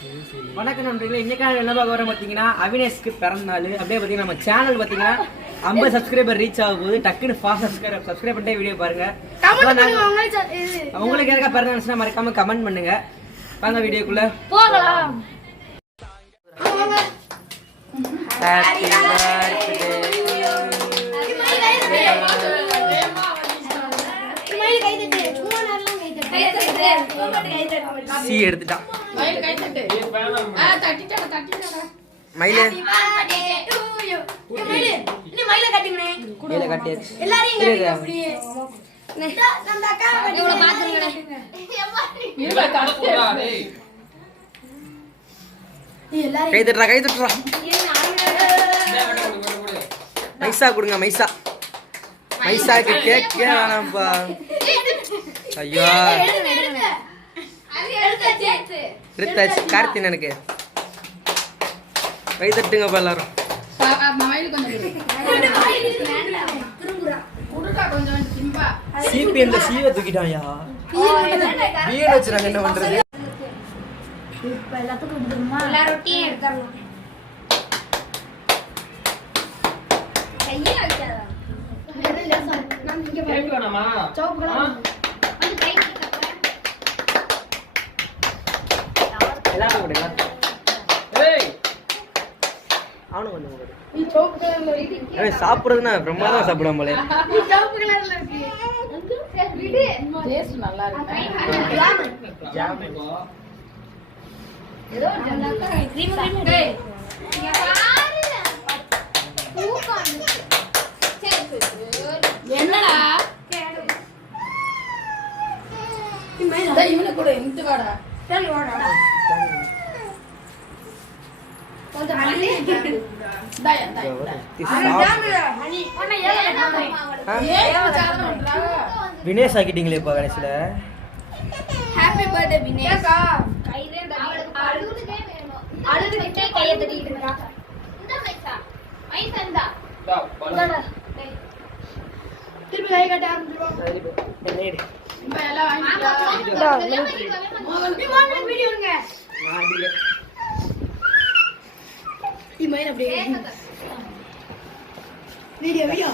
வணக்கம் நண்பர்களே, இன்னைக்கான என்ன பார்க்க வரோம் பார்த்தீங்கன்னா அவினேஷ்க்கு பிறந்த நாள். அப்படியே பார்த்தீங்கன்னா நம்ம சேனல் பார்த்தீங்கன்னா 50 சப்ஸ்கிரைபர் ரீச் ஆக போகுது. டக்குன்னு ஃபாஸ்ட் சப்ஸ்கிரைப் பண்ணிட்டு வீடியோ பாருங்க. உங்களுக்கு யாருக்கா பிறந்த நாள்னா மறக்காம கமெண்ட் பண்ணுங்க. வாங்க வீடியோக்குள்ள போகலாம். ஹேப்பி பர்த்டே சி எடுத்துட்டான். மயில கை தட்டுறா கை தட்டுறா. மைசா கொடுங்க. மைசா மைசாக்கு கேக் வேணாம்ப்பா. ஐயோ எடுத்தாச்சு. கார்த்தினனுக்கு கை தட்டுங்கப்பா எல்லாரும். சிபி இந்த சீவை தூக்கிட்டாயா. வீடு வச்சுறாங்க, என்ன பண்றது? சாப்பிடுறதுன்னா பிரம்மாதான் சாப்பிடுவோம் போல. என்னடா இவனை கூட இந்து வாடா வினேஷ் ஆக்கிட்டீங்களே இப்ப கடைசியில. Happy birthday Vinesh. அழுதுகிட்டே கையை தட்டிட்டு இருக்கா. இந்த மைசா மைசந்தா திருப்பி கை கட்ட ஆரம்பிச்சிடுவோம். எல்லாம் வாங்கிட்டா வீடியோ எடுங்க. இமைன் அப்படியே வீடியோ வீடியோ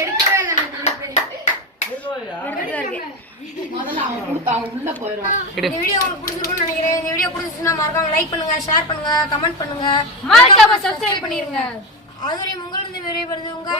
எடுக்கவே இல்ல. இந்த வீடியோ உங்களுக்கு பிடிச்சிருக்கும்னு நினைக்கிறேன். இந்த வீடியோ பிடிச்சிருந்தா மறக்காம லைக் பண்ணுங்க, ஷேர் பண்ணுங்க, கமெண்ட் பண்ணுங்க, மறக்காம சப்ஸ்கிரைப் பண்ணிருங்க. அதுவரை உங்களிருந்து விடைபெறுவது உங்கள்